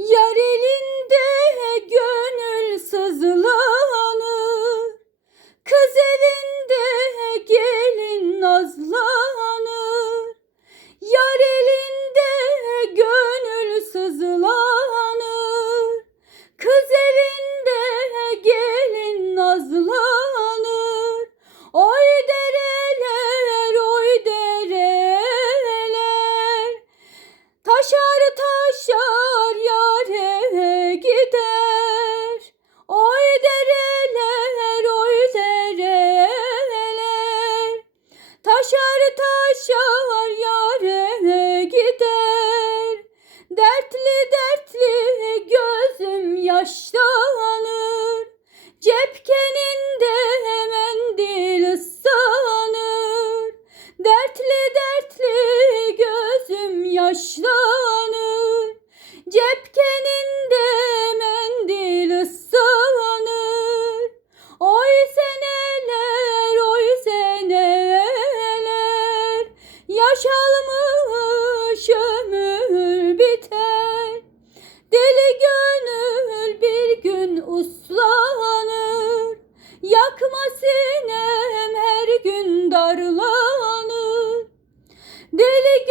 Yarim var yarene gider. Dertli dertli gözüm yaşlanır. Cepkeninde hemen Boşalmış ömür biter. Deli gönül bir gün uslanır. Yakma sinem her gün darlanır. Deli